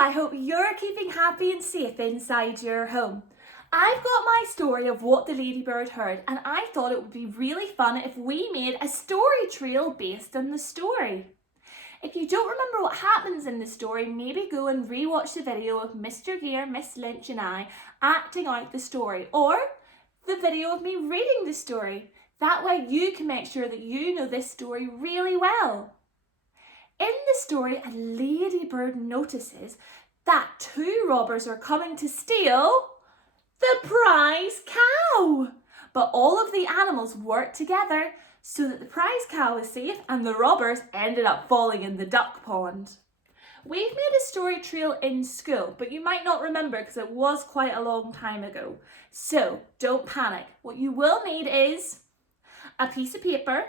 I hope you're keeping happy and safe inside your home. I've got my story of what the ladybird heard, and I thought it would be really fun if we made a story trail based on the story. If you don't remember what happens in the story, maybe go and rewatch the video of Mr. Gear, Miss Lynch and I acting out the story, or the video of me reading the story. That way you can make sure that you know this story really well. In the story, a ladybird notices that two robbers are coming to steal the prize cow. But all of the animals work together so that the prize cow is safe and the robbers ended up falling in the duck pond. We've made a story trail in school, but you might not remember because it was quite a long time ago. So don't panic. What you will need is a piece of paper,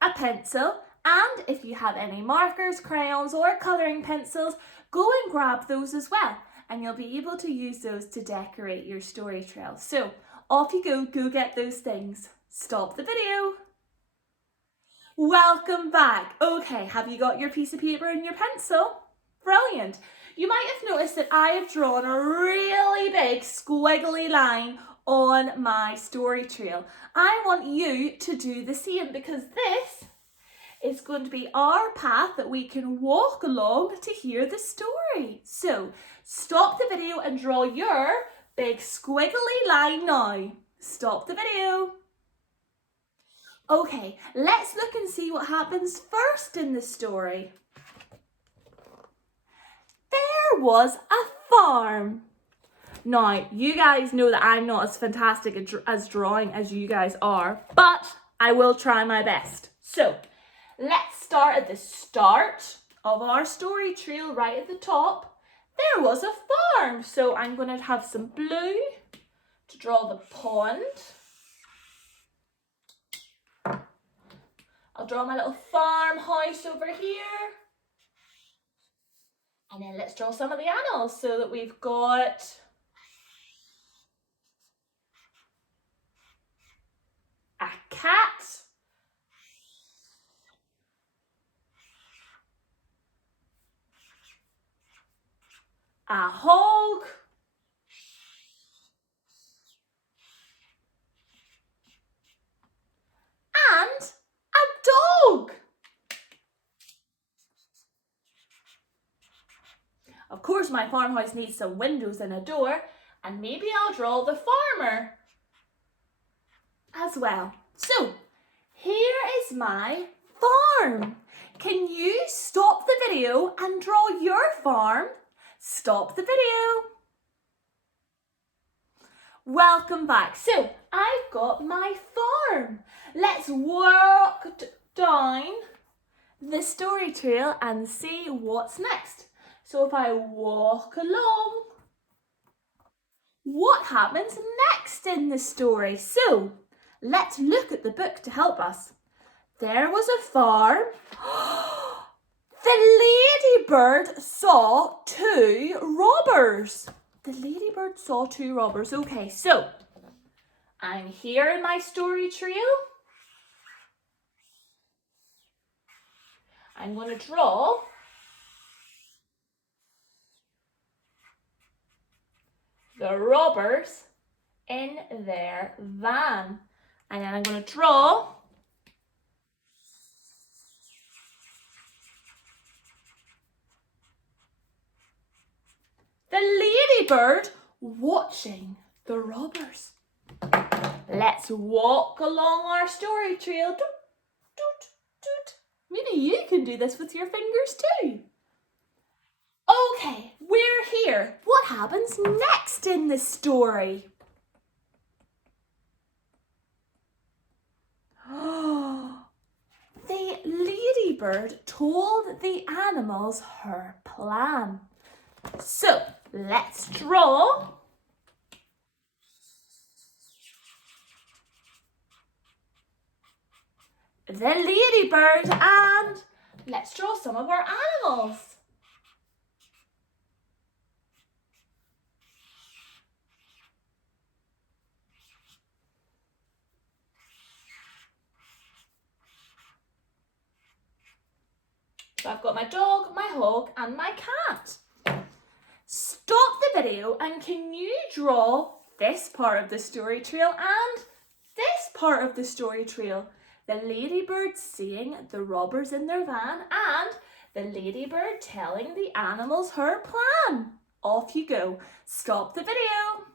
a pencil, and if you have any markers, crayons or colouring pencils, go and grab those as well, and you'll be able to use those to decorate your story trail. So off you go get those things. Stop the video. Welcome back. Okay, have you got your piece of paper and your pencil? Brilliant. You might have noticed that I have drawn a really big squiggly line on my story trail. I want you to do the same because this is going to be our path that we can walk along to hear the story. So stop the video and draw your big squiggly line now. Stop the video. Okay, let's look and see what happens first in the story. There was a farm. Now, you guys know that I'm not as fantastic as drawing as you guys are, but I will try my best. So, let's start at the start of our story trail right at the top. There was a farm. So I'm going to have some blue to draw the pond. I'll draw my little farmhouse over here. And then let's draw some of the animals so that we've got a cat, a hog, and a dog. Of course, my farmhouse needs some windows and a door, and maybe I'll draw the farmer as well. So, here is my farm. Can you stop the video and draw your farm? Stop the video. Welcome back. So, I've got my farm. Let's walk down the story trail and see what's next. So if I walk along, what happens next in the story? So, let's look at the book to help us. There was a farm. The ladybird saw two robbers. The ladybird saw two robbers. Okay, so I'm here in my story trail. I'm going to draw the robbers in their van. And then I'm going to draw the ladybird watching the robbers. Let's walk along our story trail. Doot, doot, doot. Maybe you can do this with your fingers too. Okay, we're here. What happens next in the story? The ladybird told the animals her plan. So, let's draw the ladybird and let's draw some of our animals. So I've got my dog, my hog and my cat. stop the video and can you draw this part of the story trail and this part of the story trail? The ladybird seeing the robbers in their van and the ladybird telling the animals her plan. Off you go. Stop the video.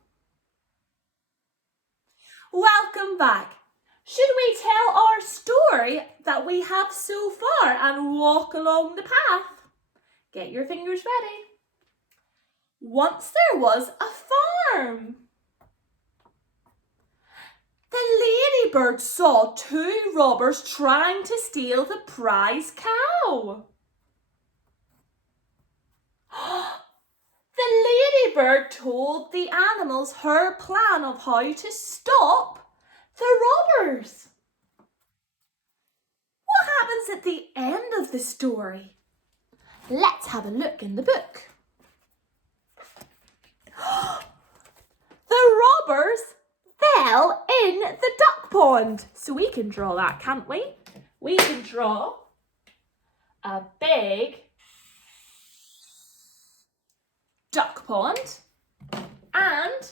Welcome back. Should we tell our story that we have so far and walk along the path? Get your fingers ready. Once there was a farm. The ladybird saw two robbers trying to steal the prize cow. The ladybird told the animals her plan of how to stop the robbers. What happens at the end of the story? Let's have a look in the book. The robbers fell in the duck pond. So we can draw that, can't we? We can draw a big duck pond and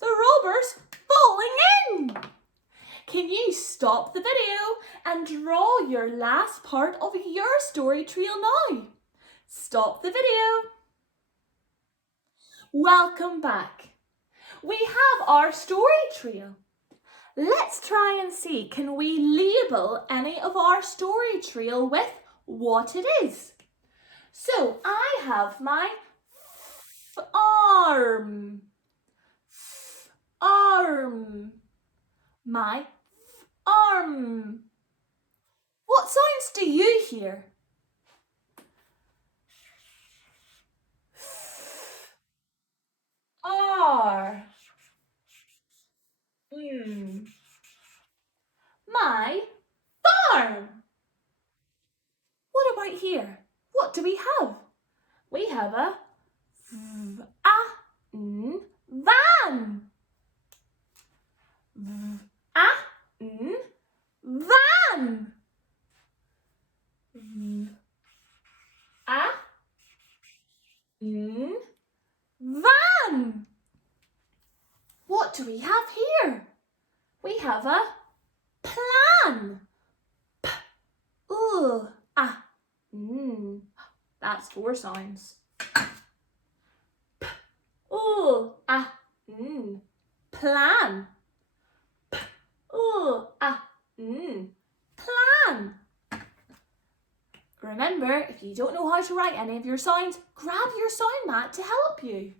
the robbers falling in. Can you stop the video and draw your last part of your story trail now? Stop the video. Welcome back. We have our story trail. Let's try and see, can we label any of our story trail with what it is? So I have my arm, arm, my arm. What sounds do you hear? R. My farm. What about here? What do we have? We have a van. Van. Van. What do we have here? We have a plan. That's 4 sounds. Plan. Plan. Remember, if you don't know how to write any of your sounds, grab your sound mat to help you.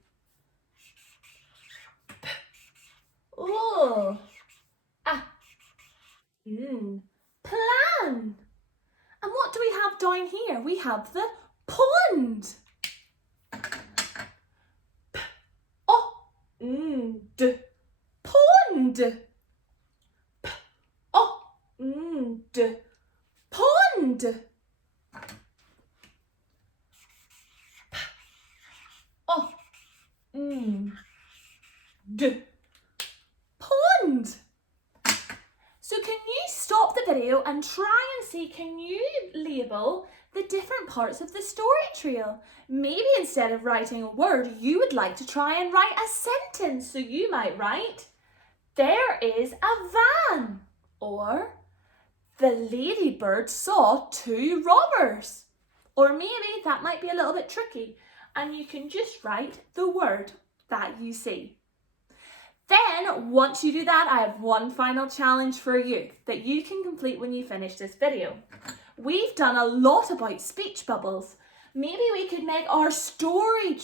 Plan. And what do we have down here? We have the pond. Pond. Pond. Pond. So can you stop the video and try and see, can you label the different parts of the story trail? Maybe instead of writing a word, you would like to try and write a sentence. So you might write, there is a van, or the ladybird saw 2 robbers. Or maybe that might be a little bit tricky and you can just write the word that you see. Then, once you do that, I have one final challenge for you that you can complete when you finish this video. We've done a lot about speech bubbles. Maybe we could make our story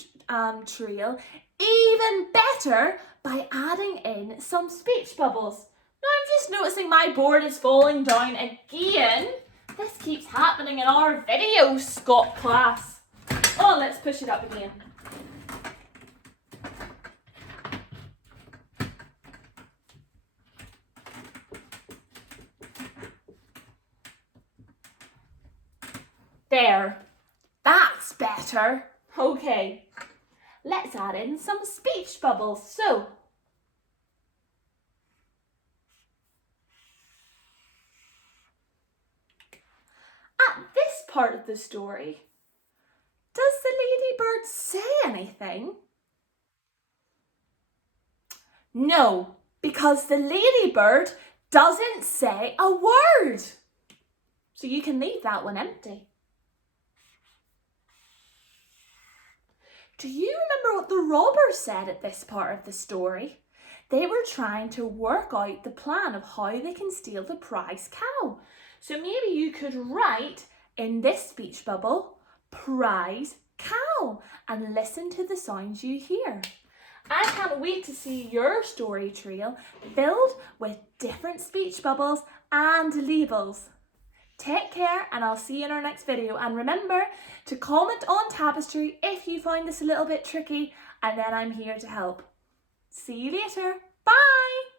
trail even better by adding in some speech bubbles. Now, I'm just noticing my board is falling down again. This keeps happening in our video Scott class. Oh, let's push it up again. There, that's better. Okay, let's add in some speech bubbles. So, At this part of the story, does the ladybird say anything? No, because the ladybird doesn't say a word. So you can leave that one empty. Do you remember what the robbers said at this part of the story? They were trying to work out the plan of how they can steal the prize cow. So maybe you could write in this speech bubble, prize cow, and listen to the sounds you hear. I can't wait to see your story trail filled with different speech bubbles and labels. Take care, and I'll see you in our next video. And remember to comment on Tapestry if you find this a little bit tricky, and then I'm here to help. See you later. Bye!